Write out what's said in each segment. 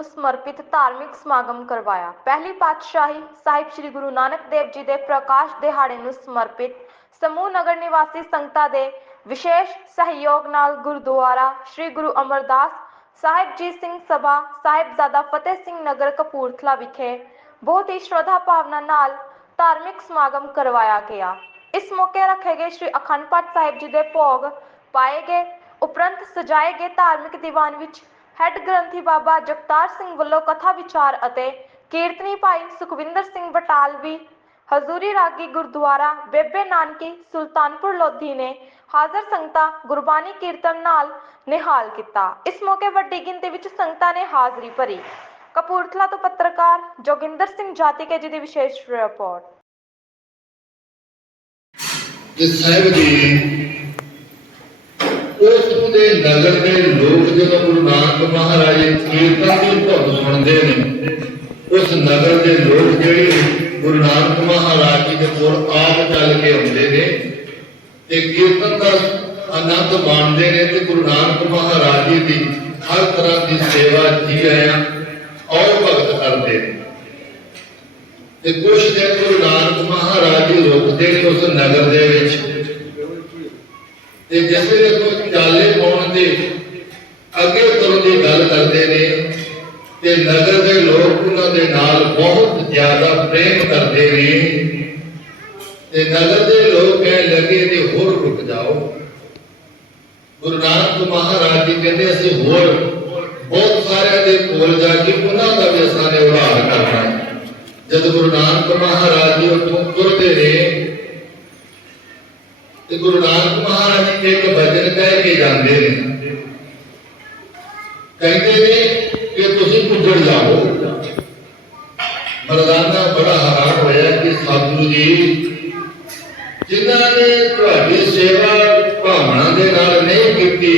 ਨੂੰ ਸਮਰਪਿਤ ਧਾਰਮਿਕ ਸਮਾਗਮ ਕਰਵਾਇਆ। ਪਹਿਲੀ ਪਾਤਸ਼ਾਹੀ ਸਾਹਿਬ ਸ੍ਰੀ ਗੁਰੂ ਨਾਨਕ ਦੇਵ ਜੀ ਦੇ ਪ੍ਰਕਾਸ਼ ਦਿਹਾੜੇ ਨੂੰ ਸਮਰਪਿਤ ਸਮੂਹ ਨਗਰ ਨਿਵਾਸੀ ਸੰਗਤਾਂ ਦੇ ਵਿਸ਼ੇਸ਼ ਸਹਿਯੋਗ ਨਾਲ ਗੁਰਦੁਆਰਾ ਸ੍ਰੀ ਗੁਰੂ ਅਮਰਦਾਸ ਸਾਹਿਬ ਜੀ ਸਿੰਘ ਸਭਾ, ਸਾਹਿਬਜ਼ਾਦਾ ਫਤਿਹ ਸਿੰਘ ਨਗਰ ਕਪੂਰਥਲਾ ਵਿਖੇ ਬਹੁਤ ਹੀ ਸ਼ਰਧਾ ਭਾਵਨਾ ਨਾਲ ਧਾਰਮਿਕ ਸਮਾਗਮ ਕਰਵਾਇਆ ਗਿਆ। ਇਸ ਮੌਕੇ ਰੱਖੇ ਗਏ ਸ੍ਰੀ ਅਖੰਡ ਪਾਠ ਸਾਹਿਬ ਜੀ ਦੇ ਭੋਗ ਪਾਏ ਗਏ। ਉਪਰੰਤ ਸਜਾਏ ਗਏ ਧਾਰਮਿਕ ਦੀਵਾਨ ਵਿੱਚ ਹੈੱਡ ਗ੍ਰੰਥੀ ਬਾਬਾ ਜਗਤਾਰ ਸਿੰਘ ਵੱਲੋਂ ਕਥਾ ਵਿਚਾਰ ਅਤੇ ਕੀਰਤਨੀ ਭਾਈ ਸੁਖਵਿੰਦਰ ਸਿੰਘ ਬਟਾਲਵੀ ਹਜ਼ੂਰੀ ਰਾਗੀ ਗੁਰਦੁਆਰਾ ਬੇਬੇ ਨਾਨਕੀ ਸੁਲਤਾਨਪੁਰ ਲੋਧੀ ਨੇ ਹਾਜ਼ਰ ਸੰਗਤਾਂ ਗੁਰਬਾਣੀ ਕੀਰਤਨ ਨਾਲ ਨਿਹਾਲ ਕੀਤਾ। ਇਸ ਮੌਕੇ ਵੱਡੀ ਗਿਣਤੀ ਵਿੱਚ ਸੰਗਤਾਂ ਨੇ ਹਾਜ਼ਰੀ ਭਰੀ। ਕਪੂਰਥਲਾ ਤੋਂ ਪੱਤਰਕਾਰ ਜੋਗਿੰਦਰ ਸਿੰਘ ਜਾਤੀਕੇ ਜੀ ਦੀ ਵਿਸ਼ੇਸ਼ ਰਿਪੋਰਟ। ਤੇ ਸਾਹਿਬ ਜੀ, ਉਸ ਦੇ ਨਗਰ ਦੇ ਲੋਕ ਜਦੋਂ ਗੁਰੂ ਨਾਨਕ ਮਹਾਰਾਜ ਦੇ ਕੀਰਤਨ ਦੀ ਧੁਨ ਸੁਣਦੇ ਨੇ। ਉਸ ਨਗਰ ਦੇ ਲੋਕ ਜਿਹੜੇ ਗੁਰੂ ਨਾਨਕ ਮਹਾਰਾਜ ਜੀ ਦੇ ਕੋਲ ਆਪ ਚੱਲ ਕੇ ਆਉਂਦੇ ਨੇ ਤੇ ਕੀਰਤਨ ਦਾ ਆਨੰਦ ਮਾਣਦੇ ਨੇ ਤੇ ਗੁਰੂ ਨਾਨਕ ਮਹਾਰਾਜ ਜੀ ਦੀ ਹਰ ਤਰ੍ਹਾਂ ਦੀ ਸੇਵਾ ਜੀ ਆਇਆਂ ਔਰ ਭਗਤ ਕਰਦੇ ਨੇ। ਤੇ ਕੁਛ ਦਿਨ ਗੁਰੂ ਨਾਨਕ ਮਹਾਰਾਜ ਜੀ ਰੁਕਦੇ ਨੇ ਉਸ ਨਗਰ ਦੇ ਵਿੱਚ। ਤੇ ਜਿਸ ਵੇਲੇ ਕੋਈ ਚਾਲੇ ਪਾਉਣ ਦੇ ਅੱਗੇ ਤੁਰਨ ਦੀ ਗੱਲ ਕਰਦੇ ਨੇ ਤੇ ਨਗਰ ਦੇ ਲੋਕ ਉਹਨਾਂ ਦੇ ਨਾਲ ਬਹੁਤ ਜ਼ਿਆਦਾ ਪ੍ਰੇਮ ਕਰਦੇ ਨੇ। ਤੇ ਨਗਰ ਦੇ ਲੋਕ ਕਹਿ ਲੱਗੇ ਤੇ ਹੋਰ ਰੁਕ ਜਾਓ। ਗੁਰੂ ਨਾਨਕ ਮਹਾਰਾਜ ਜੀ ਕਹਿੰਦੇ, ਅਸੀਂ ਹੋਰ ਬਹੁਤ ਸਾਰਿਆਂ ਦੇ ਕੋਲ ਜਾ ਕੇ ਉਹਨਾਂ ਦਾ ਵੀ ਅਸਾਂ ਨੇ ਉਧਾਰ ਕਰਨਾ ਹੈ। ਜਦ ਗੁਰੂ ਨਾਨਕ ਮਹਾਰਾਜ ਜੀ ਉੱਥੋਂ ਤੁਰਦੇ ਨੇ, ਤੇ ਗੁਰੂ ਨਾਨਕ ਮਹਾਰਾਜ ਜੀ ਇੱਕ ਭਜਨ ਕਹਿ ਕੇ ਜਾਂਦੇ ਨੇ ਕਹਿੰਦੇ ਨੇ ਕਿ ਤੁਸੀਂ ਪੁੱਜੜ ਜਾਓ ਮਰਦਾਨਾ ਬੜਾ ਹੈਰਾਨ ਹੋਇਆ ਕਿ ਸਾਧੂ ਜੀ, ਜਿਨ੍ਹਾਂ ਨੇ ਤੁਹਾਡੀ ਸੇਵਾ ਭਾਵਨਾ ਦੇ ਨਾਲ ਨਹੀਂ ਕੀਤੀ,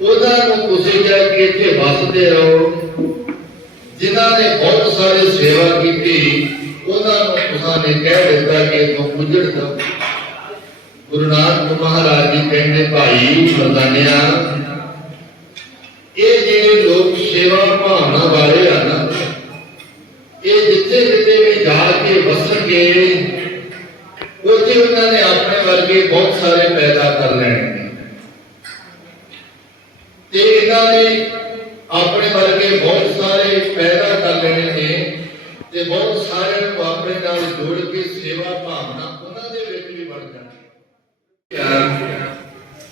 ਉਹਨਾਂ ਨੂੰ ਤੁਸੀਂ ਕਿਹਾ ਕਿ ਇੱਥੇ ਵਸਦੇ ਰਹੋ। ਜਿਨ੍ਹਾਂ ਨੇ ਬਹੁਤ ਸਾਰੀ ਸੇਵਾ ਕੀਤੀ, ਉਹਨਾਂ ਨੂੰ ਤੁਸਾਂ ਨੇ ਕਹਿ ਦਿੱਤਾ ਕਿ ਤੂੰ ਪੁੱਜੜ ਜਾਓ। ਗੁਰੂ ਨਾਨਕ ਮਹਾਰਾਜ ਜੀ ਕਹਿੰਦੇ, ਭਾਈ ਮਰਦਾਨਿਆ ਇਹ ਜਿਹੜੇ ਲੋਕ ਸੇਵਾ ਭਾਵਨਾ ਵਾਲੇ ਆ ਨਾ, ਇਹ ਜਿੱਥੇ ਜਿੱਥੇ ਵੀ ਜਾ ਕੇ ਵਸਣਗੇ ਉੱਥੇ ਉਹਨਾਂ ਨੇ ਆਪਣੇ ਵਰਗੇ ਬਹੁਤ ਸਾਰੇ ਪੈਦਾ ਕਰ ਲੈਣੇ ਤੇ ਇਹਨਾਂ ਨੇ ਆਪਣੇ ਵਰਗੇ ਬਹੁਤ ਸਾਰੇ ਪੈਦਾ ਕਰ ਲੈਣੇ ਨੇ ਤੇ ਬਹੁਤ ਸਾਰੇ ਨੂੰ ਆਪਣੇ ਨਾਲ ਜੋੜ ਕੇ ਸੇਵਾ ਭਾਵਨਾ ਉਹਨਾਂ ਦੇ ਵਿੱਚ ਵੀ ਬਣ ਜਾਣੀ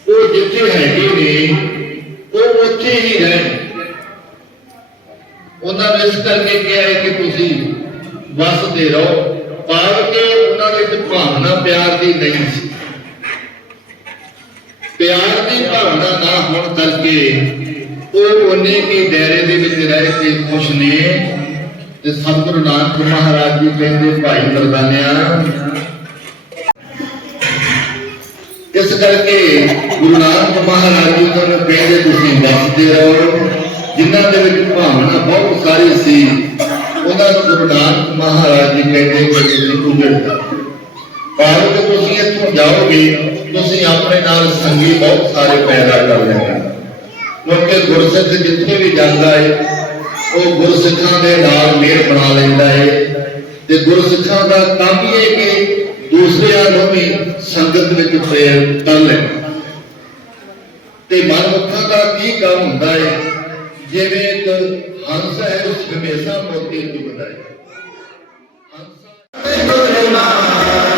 ਉਹ ਜਿੱਥੇ ਹੈਗੇ ਨੇ ਉੱਥੇ ਹੀ ਰਹਿਣ ਉਹਨਾਂ ਨੇ ਇਸ ਕਰਕੇ ਕਿਹਾ ਹੈ ਕਿ ਤੁਸੀਂ ਵਸਦੇ ਰਹੋ, ਭਾਵ ਕਿ ਉਹਨਾਂ ਵਿੱਚ ਭਾਵਨਾ ਪਿਆਰ ਦੀ ਨਹੀਂ ਸੀ। ਪਿਆਰ ਦੀ ਭਾਵਨਾ ਨਾ ਹੋਣ ਕਰਕੇ ਉਹ ਉਹਨੇ ਕੀ ਦਾਇਰੇ ਦੇ ਵਿੱਚ ਰਹਿ ਕੇ ਖੁਸ਼ ਨੇ ਤੇ ਸਤਿਗੁਰੂ ਨਾਨਕ ਮਹਾਰਾਜ ਜੀ ਕਹਿੰਦੇ, ਭਾਈ ਮਰਦਾਨਿਆ ਇਸ ਕਰਕੇ ਗੁਰੂ ਨਾਨਕ ਮਹਾਰਾਜ ਜੀ ਤੁਹਾਨੂੰ ਕਹਿੰਦੇ ਤੁਸੀਂ ਵਸਦੇ ਰਹੋ। ਜਿਨ੍ਹਾਂ ਦੇ ਵਿੱਚ ਭਾਵਨਾ ਬਹੁਤ ਸਾਰੀ ਸੀ ਉਹਨਾਂ ਨੂੰ ਗੁਰੂ ਨਾਨਕ ਮਹਾਰਾਜ ਜੀ ਕਹਿੰਦੇ ਕਿ ਤੁਸੀਂ ਉਜੜ ਭਾਵੇਂ ਤੁਸੀਂ ਇੱਥੋਂ ਜਾਓਗੇ, ਤੁਸੀਂ ਆਪਣੇ ਨਾਲ ਸੰਗੀ ਬਹੁਤ ਸਾਰੇ ਪੈਦਾ ਕਰ ਲੈਣੇ ਕਿਉਂਕਿ ਗੁਰਸਿੱਖ ਜਿੱਥੇ ਵੀ ਜਾਂਦਾ ਹੈ ਉਹ ਗੁਰਸਿੱਖਾਂ ਦੇ ਨਾਲ ਮੇਲ ਬਣਾ ਲੈਂਦਾ ਹੈ ਤੇ ਗੁਰਸਿੱਖਾਂ ਦਾ ਕੰਮ ਇਹ ਕਿ ਦੂਸਰਿਆਂ ਨੂੰ ਵੀ ਸੰਗਤ ਵਿੱਚ ਪ੍ਰੇਰ ਕਰ ਲੈਣਾ ਤੇ ਮਨੁੱਖਾਂ ਦਾ ਕੀ ਕੰਮ ਹੁੰਦਾ ਹੈ ਜਿਵੇਂ ਇੱਕ ਹੰਸ ਹੈ ਉਹ ਹਮੇਸ਼ਾ ਮੋਤੀ ਚੁਗਦਾ ਹੈ ਹੰਸ Yeah.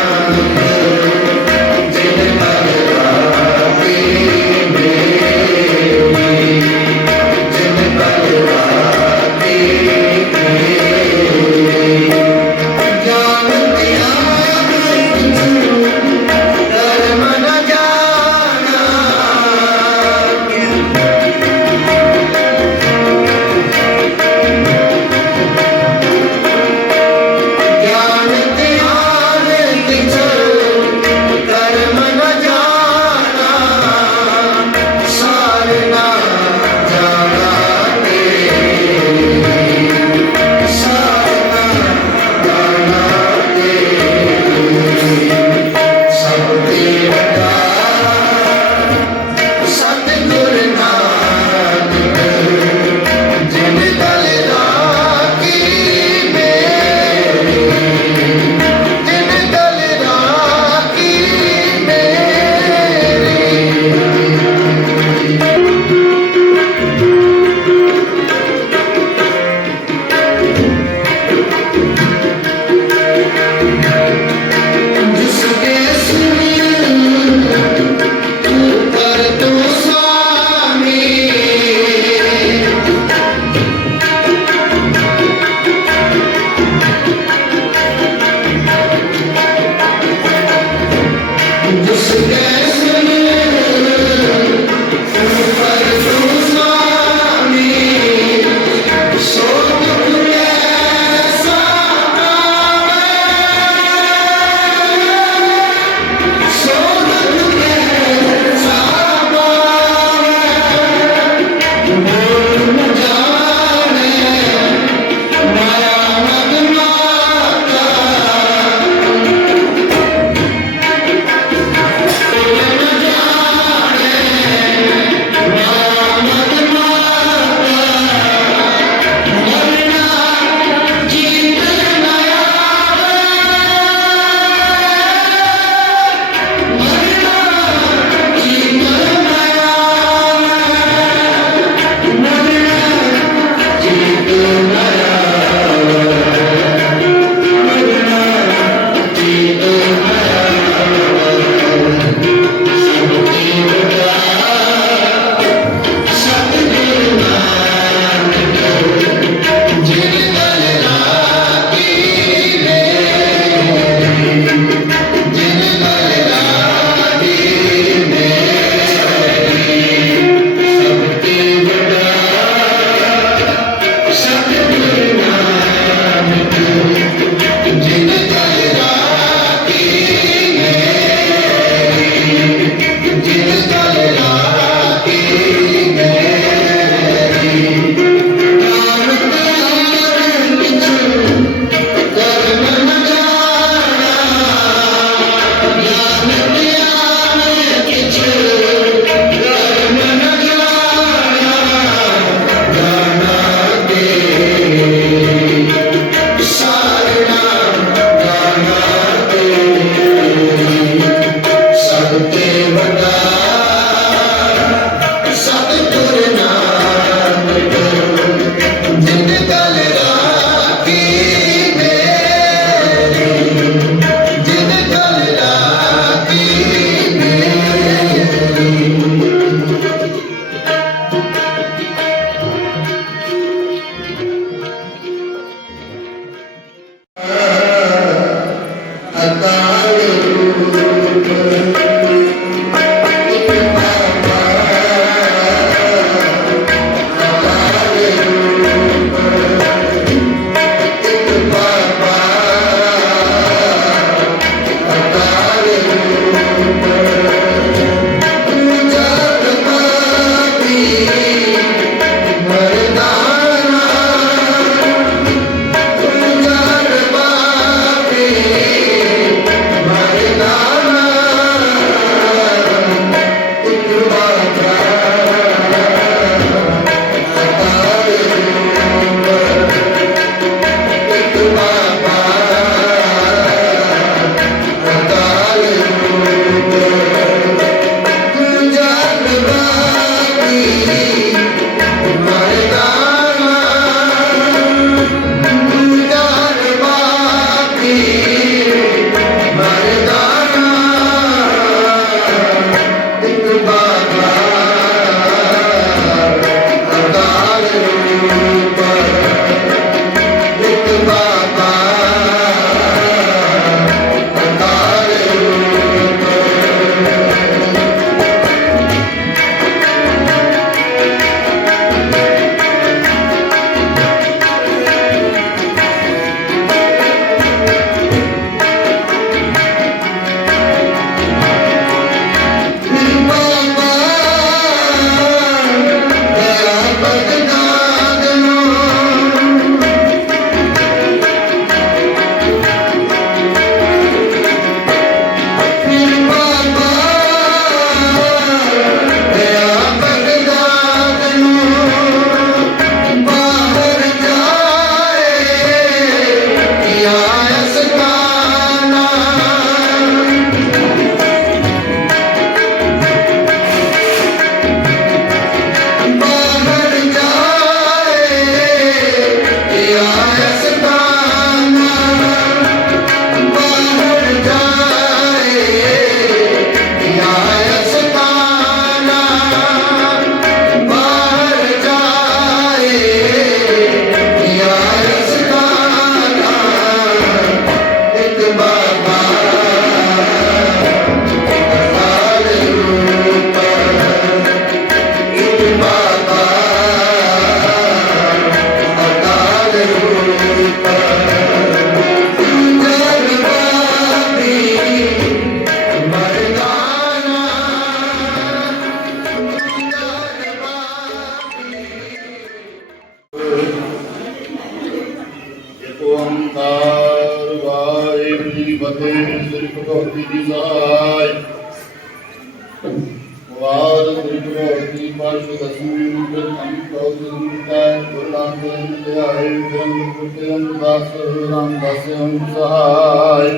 ਸੰਤਾਇ ਗੁਰਨਾਮ ਦੇ ਆਏ ਗ੍ਰੰਥ ਪੁੱਤੇ ਅੰਦਾਸ ਰਾਮ ਦਾਸ ਹਮ ਸਹਾਇ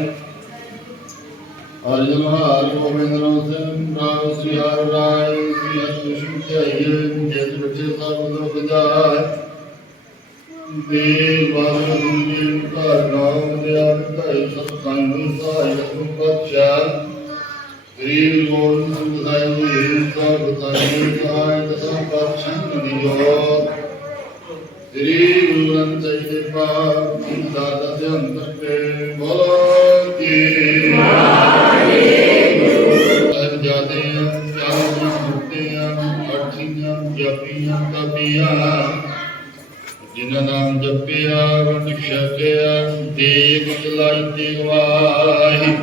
ਅਰਜਨ ਹਾਰ ਗੋਬਿੰਦ ਨਾਮ ਸਿੰਘ ਰਾਮ ਸ੍ਰੀ ਹਰਿ ਰਾਏ ਸ੍ਰੀ ਹਰਿ ਵਿਸ਼ਨੂੰ ਧਿਆਈਏ ਜਿਤ ਬੱਚੇ ਸਭ ਦੁਖ ਜਾਏ ਦੇਵ ਬਾਦਲ ਜੀ ਘਰ ਨਾਮ ਦੇ ਆਧਾਈ ਸਤ ਸੰਗ ਸਹਾਇ ਤੁਮ ਬਖਸ਼ਾ ਗਰੀਬ ਗੋਲ ਸੰਗ ਸਾਹਿਬ ਜੀ ਸਭ ਤਾਈ ਸਹਾਇ ਤਸਮ ਬਖਸ਼ਣ ਦਿਓ ਸ੍ਰੀ ਗੁਰੂ ਗ੍ਰੰਥ ਸਾਹਿਬ ਜੀ ਪਾਪ ਦਾਤਾ ਦੇ ਅੰਤਰ ਕੇ ਬੋਲੋ ਜੀ। ਸਾਹਿਬ ਜਾਦੇ ਚਾਰ ਸੁਣਤੇ ਆ ਅਠੀਆਂ ਜਪੀਆਂ ਤਪੀਆਂ ਜਿਨ੍ਹਾਂ ਨਾਮ ਜਪਿਆ, ਵੰਡ ਛਕਿਆ ਦੇਗ ਚਲਾਈ ਤੇ ਗਵਾਹੀ।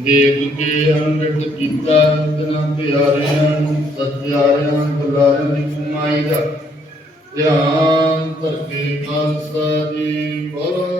ਦੇਗ ਕੇ ਅੰਮ੍ਰਿਤ ਕੀਤਾ ਤਨਾ ਪਿਆਰਿਆਂ, ਸਤ ਪਿਆਰਿਆਂ, ਬੁਲਾਰਿਆਂ ਦੀ ਕਮਾਈ ਦਾ ਧਿਆਨ ਕਰਕੇ ਖਾਲਸਾ ਜੀ ਬੋਲੋ